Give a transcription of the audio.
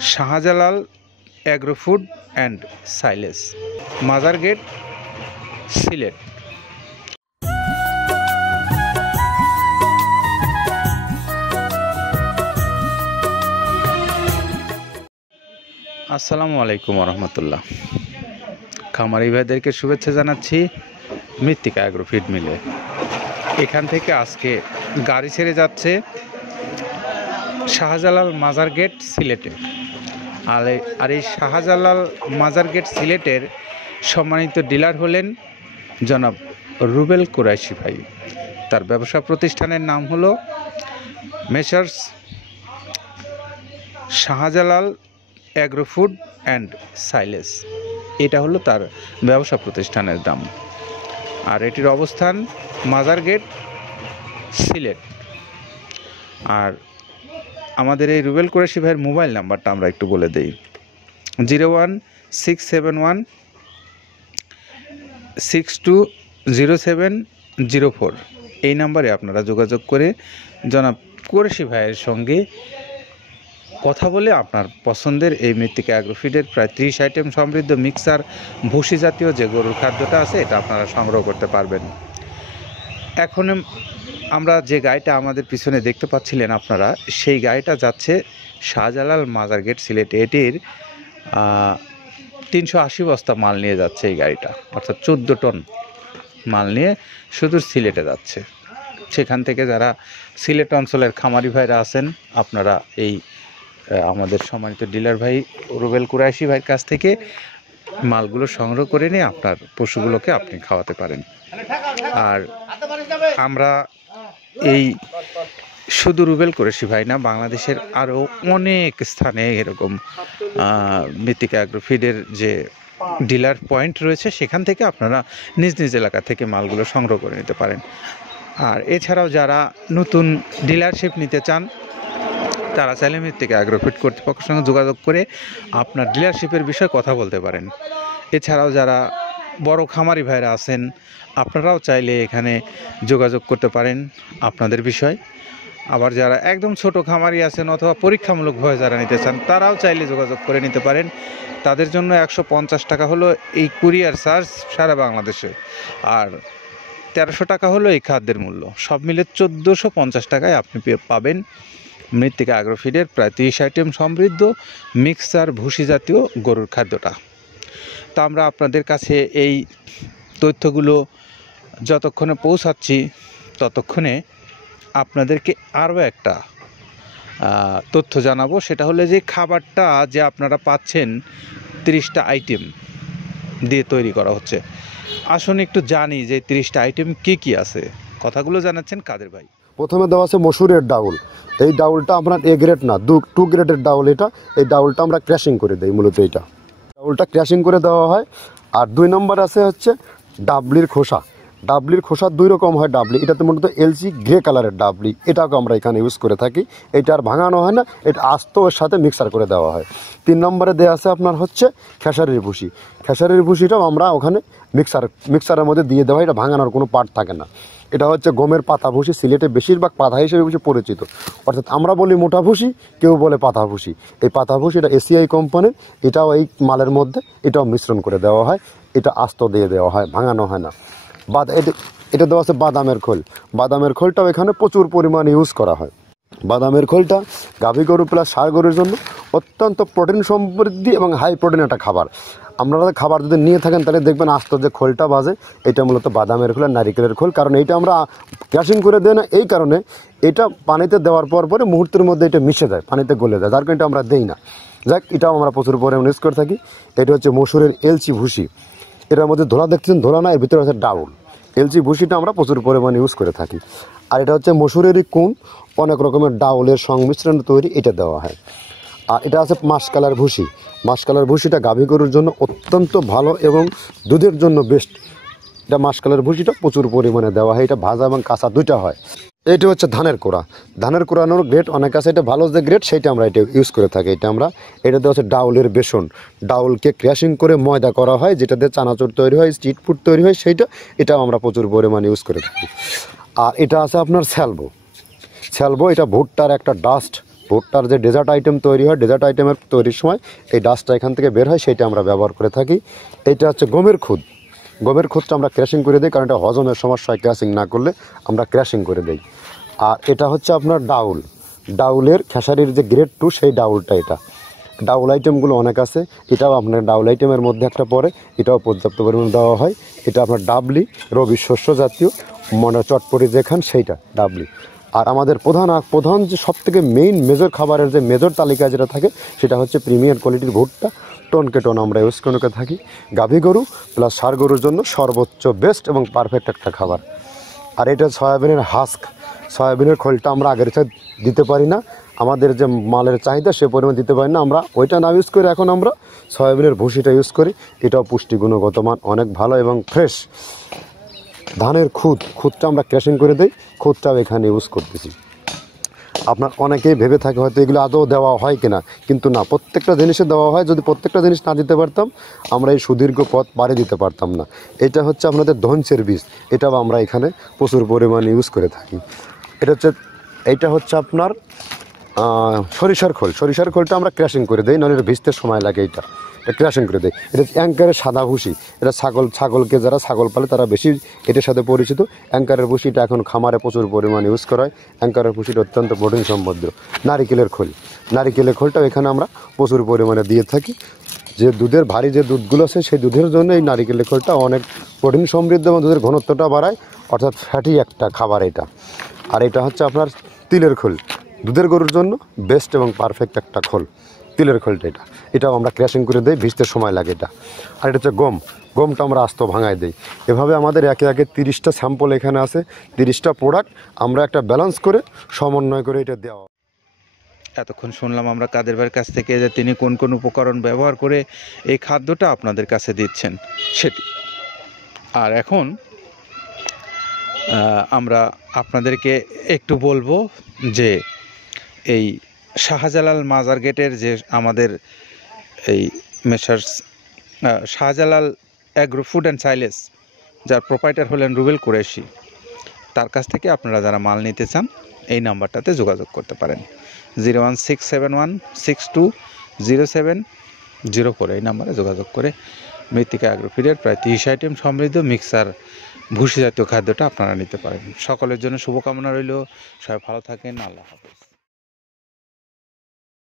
Shahjalal agro food and silage, মাজার gate, Sylhet. আসসালামু আলাইকুম রহমতুল্লাহ। খামারি ভাইদেরকে শুভেচ্ছা জানাচ্ছি মৃত্তিকা অ্যাগ্রো ফিড মিলে। এখান থেকে আজকে গাড়ি ছেড়ে যাচ্ছে শাহজালাল মাজার গেট সিলেটে। আর এই শাহজালাল মাজার গেট সিলেটের সম্মানিত ডিলার হলেন জনাব রুবেল কুরাইশি ভাই। তার ব্যবসা প্রতিষ্ঠানের নাম হলো messrs Shahjalal agro food and silage. এটা হলো তার ব্যবসা প্রতিষ্ঠানের নাম। আর এটির অবস্থান মাজার গেট, সিলেট। আর আমাদের এই রুবেল কুরাইশি ভাইয়ের মোবাইল নাম্বারটা আমরা একটু বলে দিই, 01671620704। এই নাম্বারে আপনারা যোগাযোগ করে জনাব কুরাইশি ভাইয়ের সঙ্গে কথা বলে আপনার পছন্দের এই মৃত্তিকা অ্যাগ্রোফিডের প্রায় 30 আইটেম সমৃদ্ধ মিক্সার ভুসি জাতীয় যে গরুর খাদ্যটা আছে এটা আপনারা সংগ্রহ করতে পারবেন। এখন আমরা যে গাড়িটা আমাদের পিছনে দেখতে পাচ্ছিলেন আপনারা, সেই গাড়িটা যাচ্ছে শাহজালাল মাজার গেট সিলেট। এটির 380 বস্তা মাল নিয়ে যাচ্ছে এই গাড়িটা, অর্থাৎ 14 টন মাল নিয়ে শুধু সিলেটে যাচ্ছে। সেখান থেকে যারা সিলেট অঞ্চলের খামারি ভাইরা আছেন, আপনারা এই আমাদের সম্মানিত ডিলার ভাই রুবেল কুরাইশি ভাইয়ের কাছ থেকে মালগুলো সংগ্রহ করে নিয়ে আপনার পশুগুলোকে আপনি খাওয়াতে পারেন। আর আমরা এই শুধু রুবেল কুরাইশি ভাই না, বাংলাদেশের আরও অনেক স্থানে এরকম মৃত্তিকা অ্যাগ্রোফিডের যে ডিলার পয়েন্ট রয়েছে, সেখান থেকে আপনারা নিজ নিজ এলাকা থেকে মালগুলো সংগ্রহ করে নিতে পারেন। আর এছাড়াও যারা নতুন ডিলারশিপ নিতে চান, তারা চাইলে মৃত্তিকা অ্যাগ্রোফিড কর্তৃপক্ষের সঙ্গে যোগাযোগ করে আপনার ডিলারশিপের বিষয়ে কথা বলতে পারেন। এছাড়াও যারা বড় খামারি ভাইরা আছেন, আপনারাও চাইলে এখানে যোগাযোগ করতে পারেন আপনাদের বিষয়। আবার যারা একদম ছোট খামারি আছেন অথবা পরীক্ষামূলকভাবে যারা নিতে চান, তারাও চাইলে যোগাযোগ করে নিতে পারেন। তাদের জন্য 150 টাকা হলো এই কুরিয়ার চার্জ সারা বাংলাদেশে, আর 1300 টাকা হলো এই খাদ্যের মূল্য। সব মিলে 1450 টাকায় আপনি পাবেন মৃত্তিকা অ্যাগ্রোফিডের প্রায় 30 আইটেম সমৃদ্ধ মিক্সার ভুসি জাতীয় গরুর খাদ্যটা। তা আমরা আপনাদের কাছে এই তথ্যগুলো যতক্ষণে পৌঁছাচ্ছি, ততক্ষণে আপনাদেরকে আরও একটা তথ্য জানাবো। সেটা হলো যে খাবারটা যে আপনারা পাচ্ছেন 30টা আইটেম দিয়ে তৈরি করা হচ্ছে। আসুন একটু জানি যে 30টা আইটেম কী কী আছে। কথাগুলো জানাচ্ছেন কাদের ভাই। প্রথমে দেওয়া আছে মসুরের ডাউল। এই ডাউলটা আপনার এ গ্রেড না, 2 গ্রেডের ডাউল এটা। এই ডাউলটা আমরা ক্র্যাশিং করে দিই, মূলত এইটা ডাউলটা ক্র্যাশিং করে দেওয়া হয়। আর 2 নম্বর আছে হচ্ছে ডাবলির খোসা। ডাবলির খোসা 2 রকম হয় ডাবলি, এটাতে মূলত এলসি গ্রে কালারের ডাবলি, এটাকে আমরা এখানে ইউজ করে থাকি। এটা আর ভাঙানো হয় না, এটা আস্ত ওর সাথে মিক্সার করে দেওয়া হয়। 3 নম্বরে দেওয়া আছে আপনার হচ্ছে খেসারির ভুসি। খেসারির ভুসিটাও আমরা ওখানে মিক্সারের মধ্যে দিয়ে দেওয়া হয়, এটা ভাঙানোর কোনো পার্ট থাকে না। এটা হচ্ছে গমের পাতা ভুসি, সিলেটে বেশিরভাগ পাতা হিসেবে পরিচিত। অর্থাৎ আমরা বলি মোটা ভুসি, কেউ বলে পাতা ভুসি। এই পাতা ভুসি এটা এসিআই কোম্পানির, এটাও এই মালের মধ্যে এটাও মিশ্রণ করে দেওয়া হয়। এটা আস্ত দিয়ে দেওয়া হয়, ভাঙানো হয় না। এটা দেওয়া আছে বাদামের খোল। বাদামের খোলটাও এখানে প্রচুর পরিমাণে ইউজ করা হয়। বাদামের খোলটা গাভী গরু প্লাস ষাঁড় গরুর জন্য অত্যন্ত প্রোটিন সমৃদ্ধি এবং হাই প্রোটিন একটা খাবার। আপনারা খাবার যদি নিয়ে থাকেন তাহলে দেখবেন আস্ত যে খোলটা বাজে, এটা মূলত বাদামের খোল আর নারিকেলের খোল। কারণ এইটা আমরা ক্র্যাশিং করে দেয় না, এই কারণে এটা পানিতে দেওয়ার পরে মুহূর্তের মধ্যে এটা মিশে যায়, পানিতে গলে যায়, যার কারণে এটা আমরা দেই না। যাক, এটাও আমরা প্রচুর পরিমাণে ইউজ করে থাকি। এটা হচ্ছে মসুরের এলচি ভুসি। এটার মধ্যে ধোলা দেখছেন, ধোলা না, এর ভিতরে হচ্ছে ডাউল। এলচি ভুসিটা আমরা প্রচুর পরিমাণে ইউজ করে থাকি। আর এটা হচ্ছে মসুরেরই কুন, অনেক রকমের ডাউলের সংমিশ্রণ তৈরি, এটা দেওয়া হয়। আর এটা আছে মাসকালার ভুসি। মাসকালার ভুসিটা গাভী গরুর জন্য অত্যন্ত ভালো এবং দুধের জন্য বেস্ট। এটা মাসকালার ভুসিটা প্রচুর পরিমাণে দেওয়া হয়, এটা ভাজা এবং কাঁচা দুইটা হয়। এটা হচ্ছে ধানের কোড়া। ধানের কোড়ানোর গ্রেড অনেক আছে, এটা ভালো যে গ্রেড সেইটা আমরা এটা ইউজ করে থাকি। এটা দেওয়া হচ্ছে ডাউলের বেসন। ডাউলকে ক্র্যাশিং করে ময়দা করা হয়, যেটা দিয়ে চানাচুর তৈরি হয়, স্ট্রিট ফুড তৈরি হয়, এটাও আমরা প্রচুর পরিমাণে ইউজ করে থাকি। আর এটা আছে আপনার স্যালবো। এটা ভুট্টার একটা ডাস্ট ভুট্টার যে ডেজার্ট আইটেম তৈরি হয়, ডেজার্ট আইটেমের তৈরির সময় এই ডাস্টটা এখান থেকে বের হয়, সেইটা আমরা ব্যবহার করে থাকি। এইটা হচ্ছে গমের খুদ। গমের খুদটা আমরা ক্র্যাশিং করে দিই, কারণ এটা হজমের সমস্যা হয়, ক্র্যাশিং না করলে আমরা ক্র্যাশিং করে দিই। আর এটা হচ্ছে আপনার ডাউল, ডাউলের খেসারির যে গ্রেড 2 সেই ডাউলটা। এটা ডাউল আইটেমগুলো অনেক আছে, এটাও আপনার ডাউল আইটেমের মধ্যে একটা পড়ে, এটাও পর্যাপ্ত পরিমাণ দেওয়া হয়। এটা আপনার ডাবলি, রবি শস্য জাতীয়, মনে চটপটি যেখান সেইটা ডাবলি। আর আমাদের প্রধান যে সবথেকে মেইন মেজর খাবারের যে মেজর তালিকা যেটা থাকে, সেটা হচ্ছে প্রিমিয়ার কোয়ালিটির ভুট্টা, টনকে টন আমরা ইউজ করে থাকি। গাভী গরু প্লাস ষাঁড় গরুর জন্য সর্বোচ্চ বেস্ট এবং পারফেক্ট একটা খাবার। আর এটা সয়াবিনের হাস্ক, সয়াবিনের খোলটা আমরা আগের চেয়ে দিতে পারি না, আমাদের যে মালের চাহিদা সে পরিমাণ দিতে পারি না, আমরা ওইটা না ইউজ করে এখন আমরা সয়াবিনের ভুসিটা ইউজ করি। এটাও পুষ্টি গুণগত মান অনেক ভালো এবং ফ্রেশ। ধানের খুদটা আমরা ক্র্যাশিং করে দিই, খুদটাও এখানে ইউজ করতেছি। আপনার অনেকেই ভেবে থাকে হয়তো এগুলো আদৌ দেওয়া হয় কিনা, কিন্তু না, প্রত্যেকটা জিনিসে দেওয়া হয়। যদি প্রত্যেকটা জিনিস না দিতে পারতাম, আমরা এই সুদীর্ঘ পথ পাড়ি দিতে পারতাম না। এটা হচ্ছে আপনাদের ধনসের বীজ, এটাও আমরা এখানে প্রচুর পরিমাণে ইউজ করে থাকি। এইটা হচ্ছে আপনার সরিষার খোল। সরিষার খোলটা আমরা ক্র্যাশিং করে দিই, নাহলে এটা ভিজতে সময় লাগে। এটা ক্র্যাশিং করে দেয়। এটা অ্যাঙ্কারের সাদা ভুসি, এটা ছাগলকে যারা ছাগল পালে তারা বেশি এটার সাথে পরিচিত। অ্যাঙ্কারের ভুসিটা এখন খামারে প্রচুর পরিমাণে ইউজ করা হয়। অ্যাঙ্কারের ভুসিটা অত্যন্ত প্রোটিন সমৃদ্ধ। নারিকেলের খোলটাও এখানে আমরা প্রচুর পরিমাণে দিয়ে থাকি। যে দুধের ভারী যে দুধগুলো আছে, সেই দুধের জন্য এই নারিকেলের খোলটা অনেক প্রোটিন সমৃদ্ধ এবং দুধের ঘনত্বটা বাড়ায়, অর্থাৎ ফ্যাটি একটা খাবার এটা। আর এটা হচ্ছে আপনার তিলের খোল, দুধের গরুর জন্য বেস্ট এবং পারফেক্ট একটা খোল, তিলের খোলটা। এটাও আমরা ক্র্যাশিং করে দিই, ভিজতে সময় লাগে এটা। আর এটা হচ্ছে গমটা আমরা আস্ত ভাঙায় দিই। এভাবে আমাদের একে 30টা স্যাম্পল এখানে আছে, 30টা প্রোডাক্ট আমরা একটা ব্যালেন্স করে সমন্বয় করে এটা দেওয়া। এতক্ষণ শুনলাম আমরা কাদের ভাইয়ের কাছ থেকে যে তিনি কোন কোন উপকরণ ব্যবহার করে এই খাদ্যটা আপনাদের কাছে দিচ্ছেন সেটি। আর এখন আমরা আপনাদেরকে একটু বলবো যে এই শাহজালাল মাজার গেটের যে আমাদের এই messrs Shahjalal agro food and সাইলেস, যার প্রোপাইটার হলেন রুবেল কুরেশি, তার কাছ থেকে আপনারা যারা মাল নিতে চান এই নাম্বারটাতে যোগাযোগ করতে পারেন। 01671620704 এই নাম্বারে যোগাযোগ করে মৃত্তিকা অ্যাগ্রোফিডের প্রায় 30 আইটেম সমৃদ্ধ মিক্সার ভুসি জাতীয় খাদ্যটা আপনারা নিতে পারেন। সকলের জন্য শুভকামনা রইল। সবাই ভালো থাকেন। আল্লাহ হাফেজ।